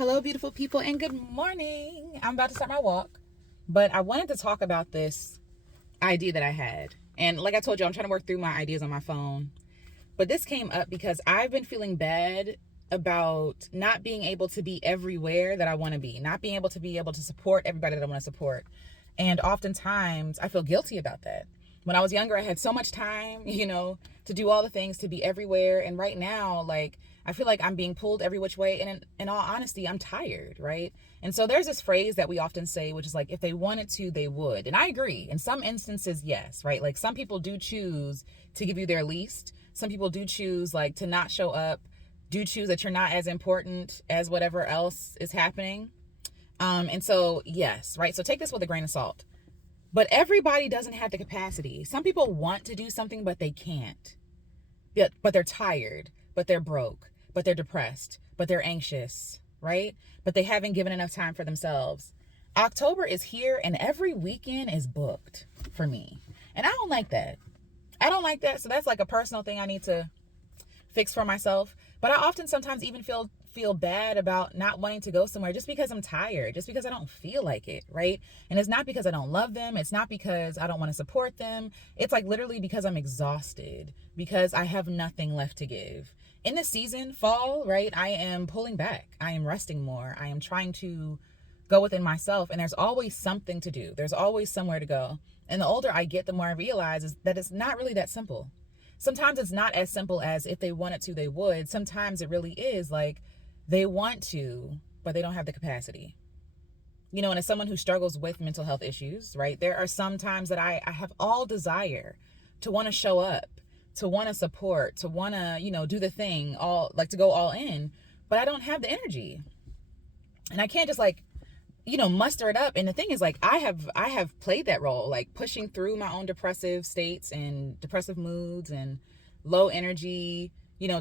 Hello, beautiful people, and good morning. I'm about to start my walk, but I wanted to talk about this idea that I had. And like I told you, I'm trying to work through my ideas on my phone. But this came up because I've been feeling bad about not being able to be everywhere that I want to be, not being able to support everybody that I want to support. And oftentimes I feel guilty about that. When I was younger, I had so much time, to do all the things, to be everywhere. And right now, like, I feel like I'm being pulled every which way. And in all honesty, I'm tired, right? And so there's this phrase that we often say, which is like, if they wanted to, they would. And I agree. In some instances, yes, right? Like some people do choose to give you their least. Some people do choose like to not show up, do choose that you're not as important as whatever else is happening. And so, yes, right? So take this with a grain of salt. But everybody doesn't have the capacity. Some people want to do something, but they can't. But they're tired, but they're broke, but they're depressed, but they're anxious, right? But they haven't given enough time for themselves. October is here and every weekend is booked for me. And I don't like that. I don't like that. So that's like a personal thing I need to fix for myself. But I often sometimes even feel bad about not wanting to go somewhere just because I'm tired, just because I don't feel like it, right? And it's not because I don't love them. It's not because I don't want to support them. It's like literally because I'm exhausted, because I have nothing left to give. In this season, fall, right? I am pulling back. I am resting more. I am trying to go within myself, and there's always something to do. There's always somewhere to go. And the older I get, the more I realize is that it's not really that simple. Sometimes it's not as simple as if they wanted to, they would. Sometimes it really is like they want to, but they don't have the capacity. And as someone who struggles with mental health issues, right, there are some times that I have all desire to want to show up, to want to support, to want to, do the thing, all like to go all in, but I don't have the energy. And I can't just like, muster it up. And the thing is like, I have played that role, like pushing through my own depressive states and depressive moods and low energy,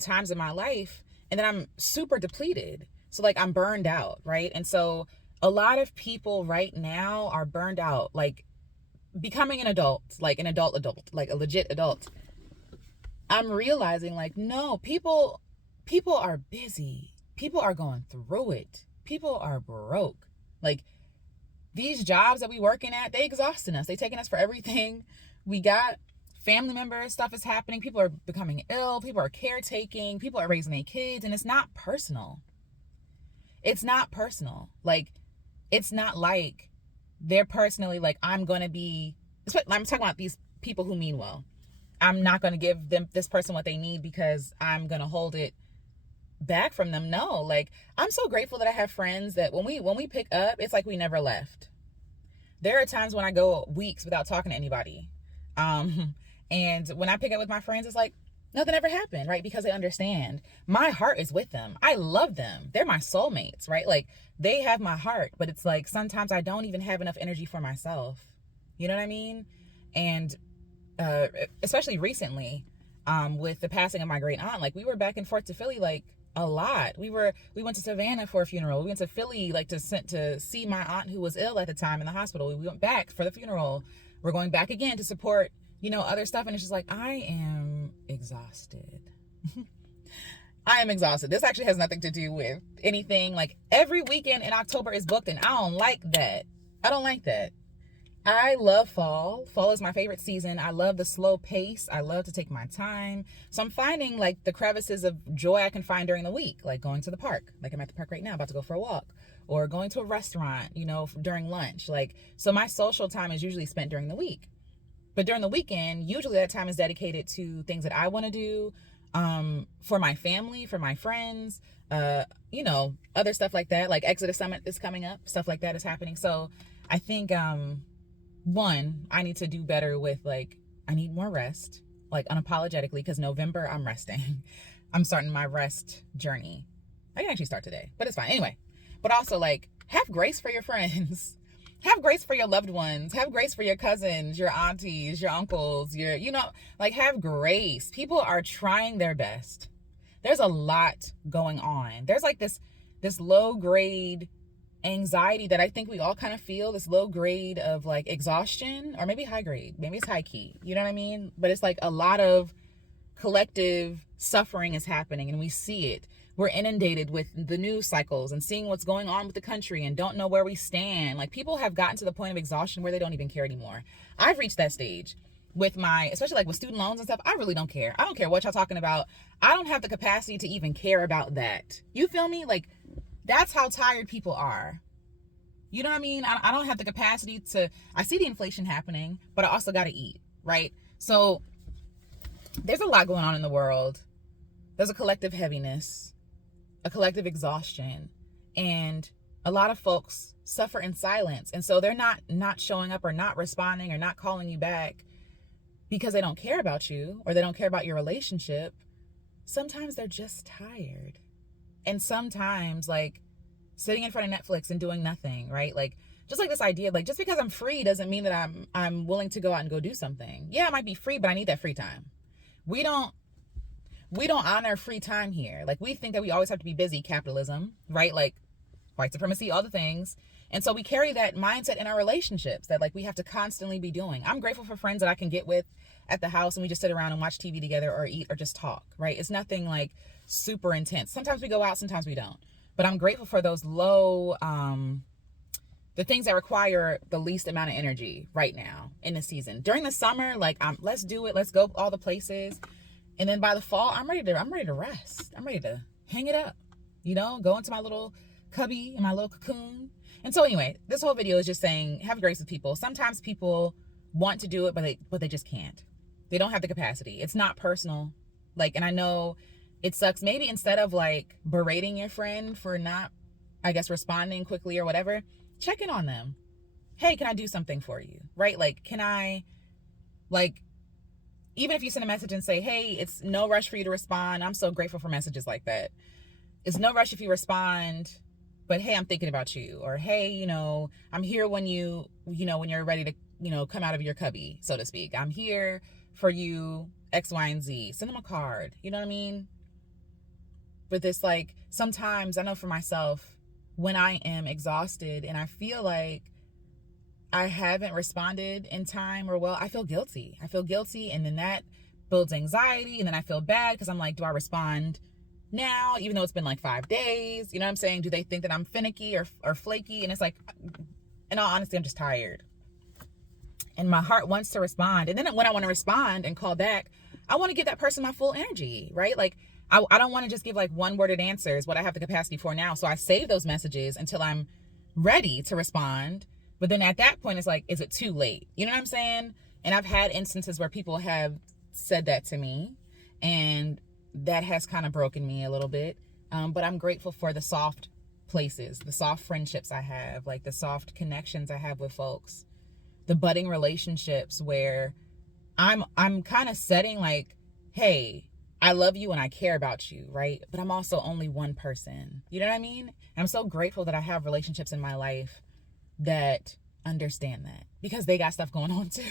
times in my life. And then I'm super depleted. So like I'm burned out, right? And so a lot of people right now are burned out, like becoming an adult, like an adult, like a legit adult. I'm realizing like, no, people are busy. People are going through it. People are broke. Like these jobs that we working at, they exhausting us. They taking us for everything we got. Family members, stuff is happening. People are becoming ill. People are caretaking. People are raising their kids. And it's not personal. It's not personal. Like, it's not like they're personally like, I'm talking about these people who mean well. I'm not going to give this person what they need because I'm going to hold it back from them. No, like I'm so grateful that I have friends that when we pick up, it's like we never left. There are times when I go weeks without talking to anybody. And when I pick up with my friends, it's like nothing ever happened, right? Because they understand my heart is with them. I love them. They're my soulmates, right? Like they have my heart, but it's like sometimes I don't even have enough energy for myself. You know what I mean? And especially recently, with the passing of my great aunt, like we were back and forth to Philly, like a lot. We went to Savannah for a funeral. We went to Philly, like to see my aunt who was ill at the time in the hospital. We went back for the funeral. We're going back again to support, other stuff. And it's just like, I am exhausted. I am exhausted. This actually has nothing to do with anything. Like every weekend in October is booked and I don't like that. I don't like that. I love fall. Fall is my favorite season. I love the slow pace. I love to take my time. So I'm finding like the crevices of joy I can find during the week, like going to the park. Like I'm at the park right now, about to go for a walk, or going to a restaurant, during lunch. Like, so my social time is usually spent during the week. But during the weekend, usually that time is dedicated to things that I want to do, for my family, for my friends, other stuff like that. Like Exodus Summit is coming up. Stuff like that is happening. So I think, one, I need to do better with like, I need more rest, like unapologetically, because November I'm resting. I'm starting my rest journey. I can actually start today, but it's fine. Anyway, but also like have grace for your friends. Have grace for your loved ones. Have grace for your cousins, your aunties, your uncles, like have grace. People are trying their best. There's a lot going on. There's like this low grade anxiety that I think we all kind of feel, this low grade of like exhaustion, or maybe high grade, maybe it's high key, you know what I mean? But it's like a lot of collective suffering is happening and we see it. we're inundated with the news cycles and seeing what's going on with the country and don't know where we stand. Like, people have gotten to the point of exhaustion where they don't even care anymore. I've reached that stage with especially like with student loans and stuff. I really don't care. I don't care what y'all talking about. I don't have the capacity to even care about that. You feel me? Like, that's how tired people are. You know what I mean? I don't have the capacity I see the inflation happening, but I also got to eat, right? So there's a lot going on in the world. There's a collective heaviness, a collective exhaustion, and a lot of folks suffer in silence. And so they're not showing up or not responding or not calling you back because they don't care about you or they don't care about your relationship. Sometimes they're just tired. And sometimes, like, sitting in front of Netflix and doing nothing, right? Like, just like this idea of, like, just because I'm free doesn't mean that I'm willing to go out and go do something. Yeah, I might be free, but I need that free time. We don't honor free time here. Like, we think that we always have to be busy, capitalism, right? Like, white supremacy, all the things. And so we carry that mindset in our relationships that, like, we have to constantly be doing. I'm grateful for friends that I can get with at the house and we just sit around and watch TV together or eat or just talk, right? It's nothing like super intense. Sometimes we go out, sometimes we don't. But I'm grateful for those low, the things that require the least amount of energy right now in the season. During the summer, like, let's do it. Let's go all the places. And then by the fall, I'm ready to rest. I'm ready to hang it up, go into my little cubby and my little cocoon. And so anyway, this whole video is just saying, have grace with people. Sometimes people want to do it, but they just can't. They don't have the capacity. It's not personal. Like, and I know it sucks. Maybe instead of like berating your friend for not, I guess, responding quickly or whatever, check in on them. Hey, can I do something for you? Right? Like, can I, like, even if you send a message and say, hey, it's no rush for you to respond. I'm so grateful for messages like that. It's no rush if you respond, but hey, I'm thinking about you. Or hey, I'm here when when you're ready to, come out of your cubby, so to speak. I'm here for you, X, Y, and Z. Send them a card. You know what I mean? But this, like, sometimes I know for myself, when I am exhausted and I feel like I haven't responded in time or well, I feel guilty. And then that builds anxiety. And then I feel bad because I'm like, do I respond now, even though it's been like 5 days? You know what I'm saying? Do they think that I'm finicky or flaky? And it's like, in all honesty, I'm just tired. And my heart wants to respond. And then when I want to respond and call back, I want to give that person my full energy, right? Like, I don't want to just give like one-worded answers, what I have the capacity for now. So I save those messages until I'm ready to respond. But then at that point, it's like, is it too late? You know what I'm saying? And I've had instances where people have said that to me, and that has kind of broken me a little bit. But I'm grateful for the soft places, the soft friendships I have, like the soft connections I have with folks, the budding relationships where I'm kind of setting like, hey, I love you and I care about you, right? But I'm also only one person. You know what I mean? And I'm so grateful that I have relationships in my life that understand that, because they got stuff going on too,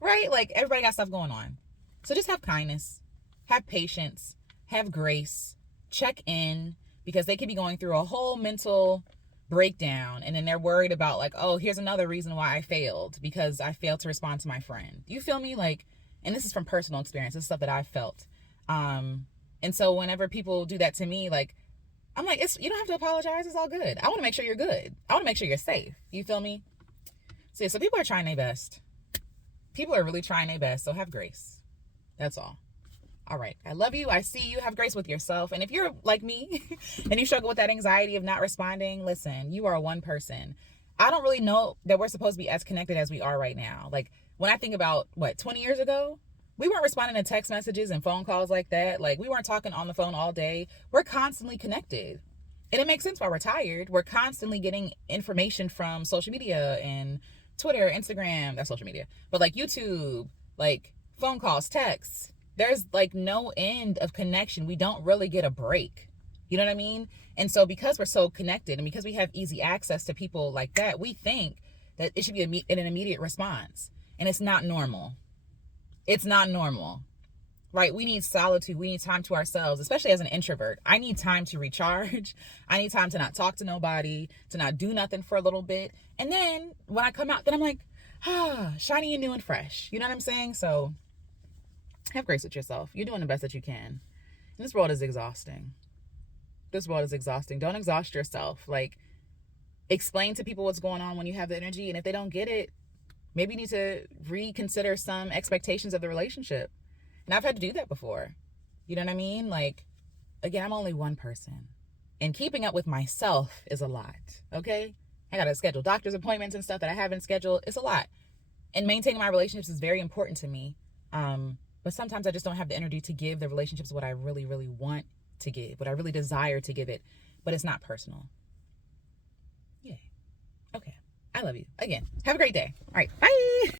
right? Like, everybody got stuff going on. So just have kindness, have patience, have grace, check in, because they could be going through a whole mental breakdown and then they're worried about like, oh, here's another reason why I failed, because I failed to respond to my friend. You feel me? Like, and this is from personal experience. This is stuff that I've felt. And so whenever people do that to me, like, I'm like, you don't have to apologize. It's all good. I want to make sure you're good. I want to make sure you're safe. You feel me? So yeah, so people are trying their best. People are really trying their best. So have grace. That's all. All right. I love you. I see you. Have grace with yourself. And if you're like me and you struggle with that anxiety of not responding, listen, you are one person. I don't really know that we're supposed to be as connected as we are right now. Like, when I think about 20 years ago, we weren't responding to text messages and phone calls like that. Like, we weren't talking on the phone all day. We're constantly connected. And it makes sense why we're tired. We're constantly getting information from social media and Twitter, Instagram, that's social media, but like YouTube, like phone calls, texts. There's like no end of connection. We don't really get a break. You know what I mean? And so because we're so connected and because we have easy access to people like that, we think that it should be an immediate response. And it's not normal. It's not normal, right? We need solitude. We need time to ourselves, especially as an introvert. I need time to recharge. I need time to not talk to nobody, to not do nothing for a little bit. And then when I come out, then I'm like, shiny and new and fresh. You know what I'm saying? So have grace with yourself. You're doing the best that you can. And this world is exhausting. This world is exhausting. Don't exhaust yourself. Like, explain to people what's going on when you have the energy. And if they don't get it, maybe you need to reconsider some expectations of the relationship. And I've had to do that before. You know what I mean? Like, again, I'm only one person. And keeping up with myself is a lot, okay? I gotta schedule doctor's appointments and stuff that I haven't scheduled. It's a lot. And maintaining my relationships is very important to me. But sometimes I just don't have the energy to give the relationships what I really, really want to give, what I really desire to give it. But it's not personal. Yeah. Okay. I love you. Again, have a great day. All right. Bye.